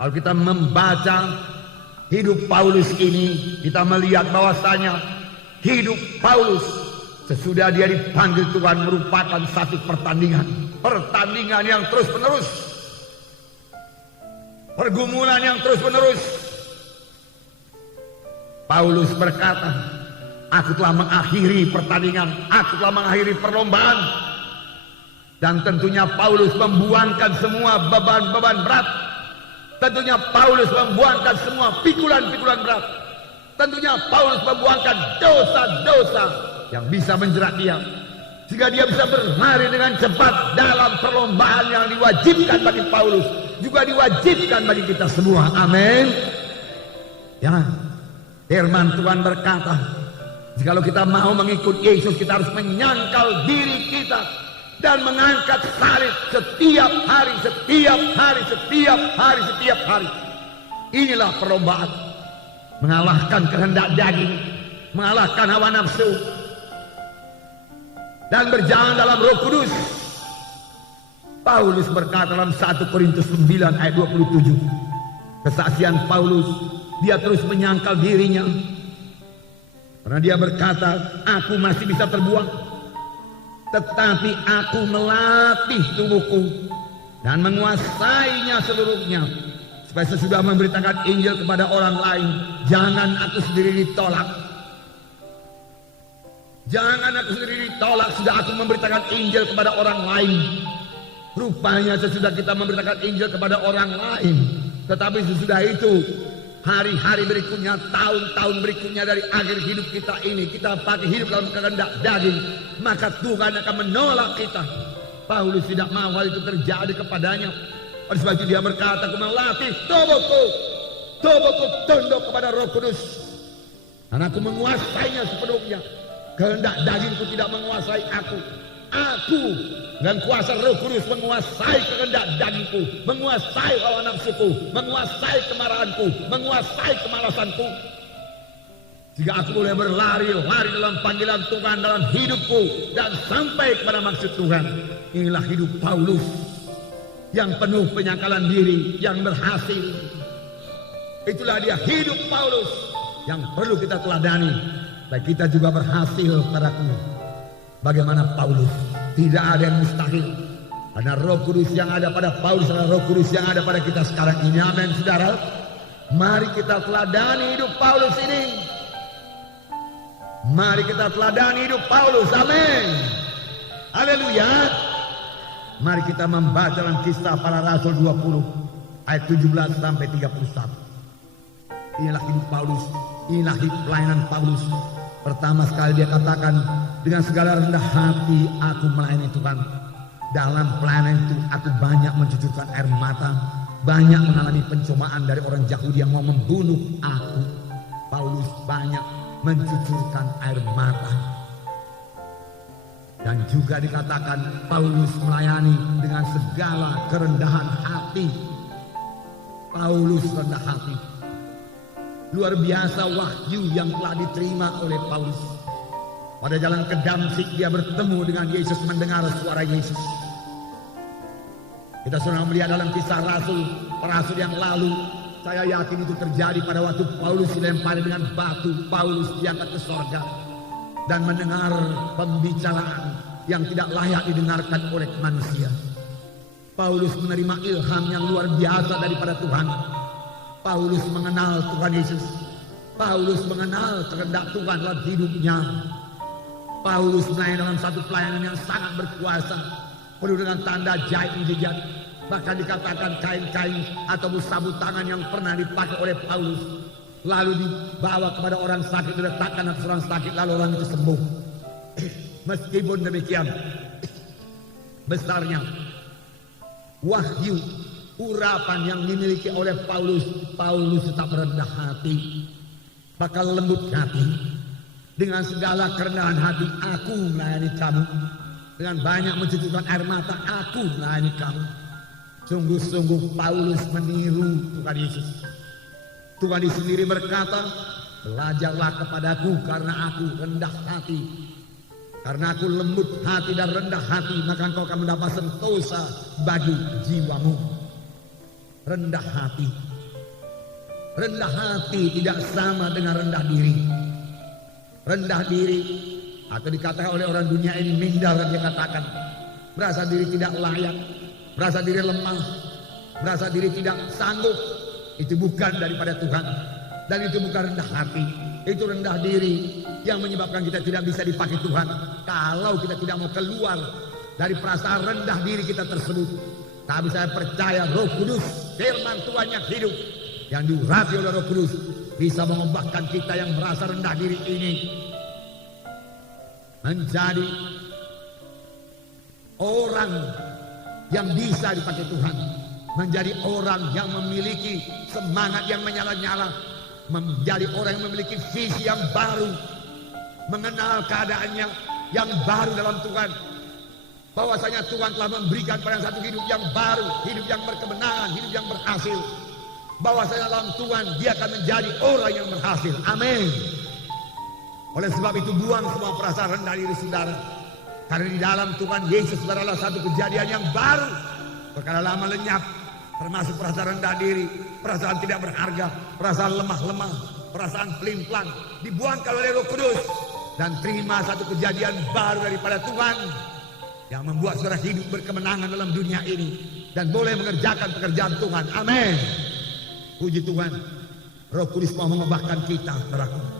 Kalau kita membaca hidup Paulus ini, kita melihat bahwasanya hidup Paulus sesudah dia dipanggil Tuhan merupakan satu pertandingan yang terus menerus, pergumulan yang terus menerus. Paulus berkata, aku telah mengakhiri pertandingan, aku telah mengakhiri perlombaan. Dan tentunya Paulus membuangkan semua beban-beban berat. Tentunya Paulus membuangkan semua pikulan-pikulan berat. Tentunya Paulus membuangkan dosa-dosa yang bisa menjerat dia, sehingga dia bisa berlari dengan cepat dalam perlombaan yang diwajibkan bagi Paulus, juga diwajibkan bagi kita semua. Amin. Ya, firman Tuhan berkata, jikalau kita mau mengikut Yesus, kita harus menyangkal diri kita dan mengangkat salib setiap hari. Inilah perlombaan, mengalahkan kehendak daging, mengalahkan hawa nafsu, dan berjalan dalam Roh Kudus. Paulus berkata dalam 1 Korintus 9 ayat 27, kesaksian Paulus, dia terus menyangkal dirinya, karena dia berkata, aku masih bisa terbuang, tetapi aku melatih tubuhku dan menguasainya seluruhnya, supaya sesudah memberitakan Injil kepada orang lain, jangan aku sendiri ditolak. Jangan aku sendiri ditolak, sudah aku memberitakan Injil kepada orang lain. Rupanya sesudah kita memberitakan Injil kepada orang lain, tetapi sesudah itu, hari-hari berikutnya, tahun-tahun berikutnya dari akhir hidup kita ini, kita pakai hidup dalam kehendak daging, maka Tuhan akan menolak kita. Paulus tidak mau hal itu terjadi kepadanya. Oleh sebab itu dia berkata, aku melatih tubuhku tunduk kepada Roh Kudus, dan aku menguasainya sepenuhnya. Kehendak dagingku tidak menguasai aku. Aku dan kuasa Roh Kudus menguasai kehendak dagingku, menguasai hawa nafsuku, menguasai kemarahanku, menguasai kemalasanku. Jika aku boleh berlari dalam panggilan Tuhan dalam hidupku dan sampai kepada maksud Tuhan. Inilah hidup Paulus yang penuh penyangkalan diri, yang berhasil. Itulah dia hidup Paulus yang perlu kita teladani, supaya kita juga berhasil padaku. Bagaimana Paulus? Tidak ada yang mustahil, karena Roh Kudus yang ada pada Paulus adalah Roh Kudus yang ada pada kita sekarang ini. Amin, saudara. Mari kita teladani hidup Paulus ini. Mari kita teladani hidup Paulus. Amin. Haleluya. Mari kita membaca dalam Kisah Para Rasul 20 ayat 17 sampai 31. Inilah hidup Paulus, inilah hidup pelayanan Paulus. Pertama sekali dia katakan, dengan segala rendah hati aku melayani Tuhan. Dalam pelayanan itu aku banyak mencucurkan air mata, banyak mengalami pencobaan dari orang Yahudi yang mau membunuh aku. Paulus banyak mencucurkan air mata. Dan juga dikatakan Paulus melayani dengan segala kerendahan hati. Paulus rendah hati. Luar biasa wahyu yang telah diterima oleh Paulus. Pada jalan ke Damsyik dia bertemu dengan Yesus, mendengar suara Yesus. Kita sudah melihat dalam Kisah Rasul yang lalu. Saya yakin itu terjadi pada waktu Paulus dilempari dengan batu. Paulus diangkat ke sorga dan mendengar pembicaraan yang tidak layak didengarkan oleh manusia. Paulus menerima ilham yang luar biasa daripada Tuhan. Paulus mengenal Tuhan Yesus. Paulus mengenal kehendak Tuhan dalam hidupnya. Paulus melayani dalam satu pelayanan yang sangat berkuasa, penuh dengan tanda jahit mujizat. Bahkan dikatakan kain-kain atau sabut tangan yang pernah dipakai oleh Paulus lalu dibawa kepada orang sakit, diletakkan atas orang sakit, lalu orang itu sembuh. Meskipun demikian, besarnya wahyu urapan yang dimiliki oleh Paulus, Paulus tetap rendah hati, bakal lembut hati. Dengan segala kerendahan hati aku melayani kamu, dengan banyak mencucurkan air mata aku melayani kamu. Sungguh-sungguh Paulus meniru Tuhan Yesus. Tuhan sendiri berkata, belajarlah kepadaku karena aku rendah hati. Karena aku lembut hati dan rendah hati, maka engkau akan mendapat sentosa bagi jiwamu. Rendah hati. Rendah hati tidak sama dengan rendah diri. Rendah diri atau dikatakan oleh orang dunia ini minder, dia katakan merasa diri tidak layak, merasa diri lemah, merasa diri tidak sanggup. Itu bukan daripada Tuhan, dan itu bukan rendah hati. Itu rendah diri yang menyebabkan kita tidak bisa dipakai Tuhan. Kalau kita tidak mau keluar dari perasaan rendah diri kita tersebut. Tapi saya percaya Roh Kudus, firman Tuhan yang hidup, yang diurapi oleh Roh Kudus, bisa mengubahkan kita yang merasa rendah diri ini menjadi orang yang bisa dipakai Tuhan, menjadi orang yang memiliki semangat yang menyala-nyala, menjadi orang yang memiliki visi yang baru, mengenal keadaannya yang baru dalam Tuhan, bahwasanya Tuhan telah memberikan pada satu hidup yang baru, hidup yang berkemenangan, hidup yang berhasil, bahwasanya dalam Tuhan dia akan menjadi orang yang berhasil. Amin. Oleh sebab itu buang semua perasaan rendah diri saudara, karena di dalam Tuhan Yesus adalah satu kejadian yang baru. Perkara lama lenyap, termasuk perasaan rendah diri, perasaan tidak berharga, perasaan lemah-lemah, perasaan pelimplang, dibuangkan oleh Roh Kudus dan terima satu kejadian baru daripada Tuhan yang membuat saudara hidup berkemenangan dalam dunia ini dan boleh mengerjakan pekerjaan Tuhan. Amin. Puji Tuhan. Roh Kudus mau mengubahkan kita, saudaraku.